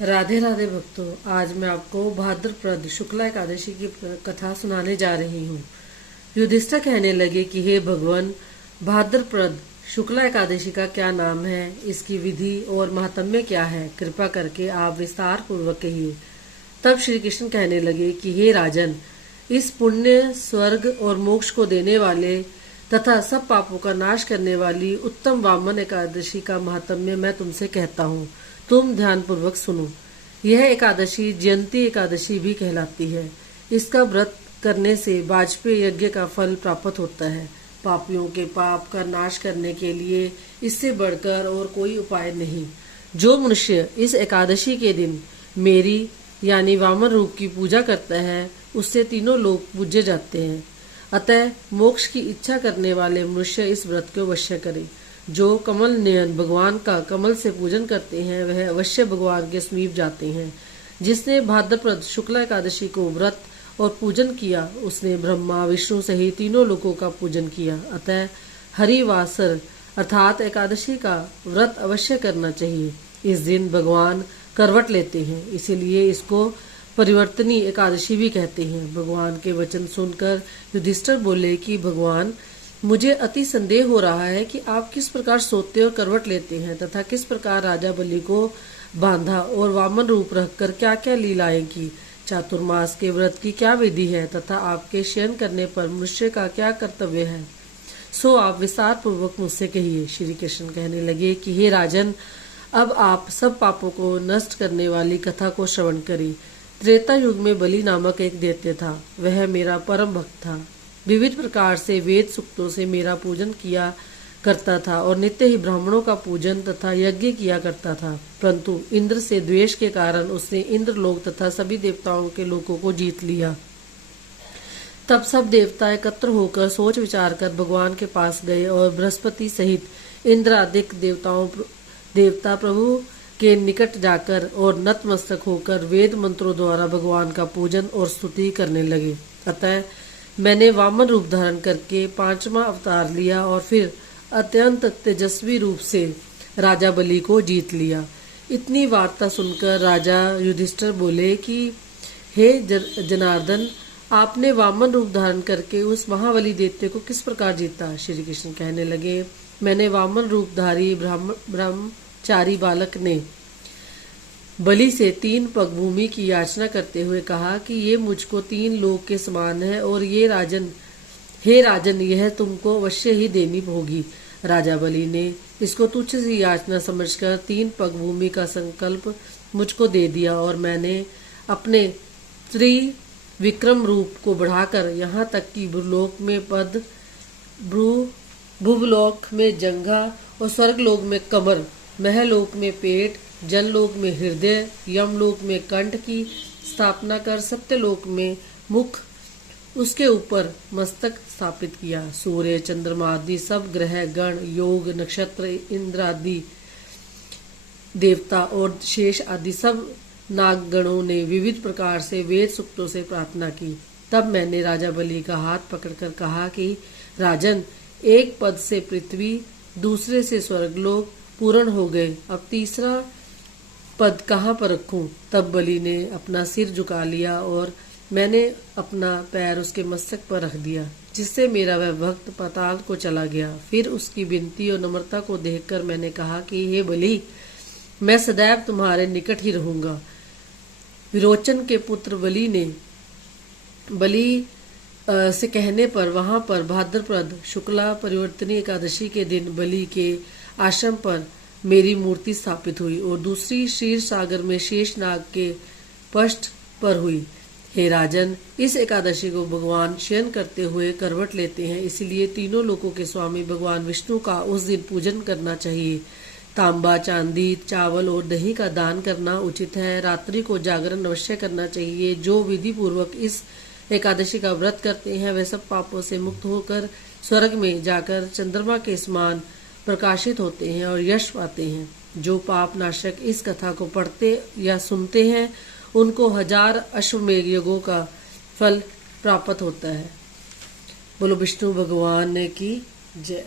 राधे राधे भक्तों, आज मैं आपको भाद्रपद शुक्ला एकादशी की कथा सुनाने जा रही हूँ। युधिष्ठिर कहने लगे कि हे भगवान, भाद्रपद शुक्ला एकादशी का क्या नाम है, इसकी विधि और महात्म्य क्या है, कृपा करके आप विस्तार पूर्वक कहिए। तब श्री कृष्ण कहने लगे कि हे राजन, इस पुण्य, स्वर्ग और मोक्ष को देने वाले तथा सब पापों का नाश करने वाली उत्तम वामन एकादशी का महात्म्य मैं तुमसे कहता हूँ। तुम ध्यान पूर्वक सुनो। यह एकादशी जयंती एकादशी भी कहलाती है। इसका व्रत करने से वाजपेयी यज्ञ का फल प्राप्त होता है। पापियों के पाप का नाश करने के लिए इससे बढ़कर और कोई उपाय नहीं। जो मनुष्य इस एकादशी के दिन मेरी यानी वामन रूप की पूजा करता है, उससे तीनों लोग पूजे जाते हैं। अतः मोक्ष की इच्छा करने वाले मनुष्य इस व्रत को अवश्य करें। जो कमल नयन भगवान का कमल से पूजन करते हैं, वह अवश्य भगवान के समीप जाते हैं। जिसने भाद्रपद शुक्ला एकादशी को व्रत और पूजन किया, उसने ब्रह्मा विष्णु सहित तीनों लोगों का पूजन किया। अतः हरिवासर अर्थात एकादशी का व्रत अवश्य करना चाहिए। इस दिन भगवान करवट लेते हैं, इसीलिए इसको परिवर्तनी एकादशी भी कहते हैं। भगवान के वचन सुनकर युधिष्ठिर बोले कि भगवान, मुझे अति संदेह हो रहा है कि आप किस प्रकार सोते और करवट लेते हैं तथा किस प्रकार राजा बलि को बांधा और वामन रूप रखकर क्या क्या लीलाएं की। चातुर्मास के व्रत की क्या विधि है तथा आपके शयन करने पर मनुष्य का क्या कर्तव्य है, सो आप विस्तार पूर्वक मुझसे कहिए। श्री कृष्ण कहने लगे कि हे राजन, अब आप सब पापों को नष्ट करने वाली कथा को श्रवण करें। त्रेता युग में बलि नामक एक दैत्य था। वह मेरा परम भक्त था। विविध प्रकार से वेद सूक्तों से मेरा पूजन किया करता था और नित्य ही ब्राह्मणों का पूजन तथा यज्ञ किया करता था। परंतु इंद्र से द्वेष के कारण उसने इंद्रलोक तथा सभी देवताओं के लोकों को जीत लिया। तब सब देवता एकत्र होकर सोच विचार कर भगवान के पास गए और बृहस्पति सहित इंद्रादिक देवता प्रभु के निकट जाकर और नतमस्तक होकर वेद मंत्रों द्वारा भगवान का पूजन और स्तुति करने लगे। अतः मैंने वामन रूप धारण करके 5वां अवतार लिया और फिर अत्यंत तेजस्वी रूप से राजा बलि को जीत लिया। इतनी वार्ता सुनकर राजा युधिष्ठिर बोले कि हे जनार्दन, आपने वामन रूप धारण करके उस महाबली दैत्य को किस प्रकार जीता। श्री कृष्ण कहने लगे, मैंने वामन रूपधारी ब्रह्मचारी बालक ने बलि से 3 पग भूमि की याचना करते हुए कहा कि ये मुझको 3 लोक के समान है और हे राजन, यह तुमको अवश्य ही देनी होगी। राजा बलि ने इसको तुच्छ सी याचना समझकर 3 पग भूमि का संकल्प मुझको दे दिया और मैंने अपने त्रिविक्रम रूप को बढ़ाकर यहाँ तक कि भूलोक में पद, भूलोक में जंघा और स्वर्गलोक में कमर, महलोक में पेट, जनलोक में हृदय, यमलोक में कंठ की स्थापना कर सत्यलोक में मुख, उसके ऊपर मस्तक स्थापित किया। सूर्य, चंद्रमा आदि सब ग्रह गण, योग, नक्षत्र, इंद्र आदि देवता और शेष आदि सब नागगणों ने विविध प्रकार से वेद सूक्तों से प्रार्थना की। तब मैंने राजा बलि का हाथ पकड़कर कहा कि राजन, एक पद से पृथ्वी, दूसरे से स्वर्गलोक पूर्ण हो गए। अब तीसरा पद कहाँ पर रखूं। तब बलि ने अपना सिर झुका लिया और मैंने अपना पैर उसके मस्तक पर रख दिया, जिससे मेरा वह भक्त पाताल को चला गया। फिर उसकी विनती और नम्रता को देखकर मैंने कहा कि हे बलि, मैं सदैव तुम्हारे निकट ही रहूंगा। विरोचन के पुत्र बलि से कहने पर वहां पर भाद्रपद शुक्ला परिवर्तनी एकादशी के दिन बलि के आश्रम पर मेरी मूर्ति स्थापित हुई और दूसरी क्षीर सागर में शेष नाग के पृष्ठ पर हुई। हे राजन, इस एकादशी को भगवान शयन करते हुए करवट लेते हैं, इसलिए तीनों लोकों के स्वामी भगवान विष्णु का उस दिन पूजन करना चाहिए। तांबा, चांदी, चावल और दही का दान करना उचित है। रात्रि को जागरण अवश्य करना चाहिए। जो विधि पूर्वक इस एकादशी का व्रत करते हैं, वे सब पापों से मुक्त होकर स्वर्ग में जाकर चंद्रमा के समान प्रकाशित होते हैं और यश पाते हैं। जो पाप नाशक इस कथा को पढ़ते या सुनते हैं, उनको 1000 अश्वमेध यज्ञों का फल प्राप्त होता है। बोलो विष्णु भगवान की जय।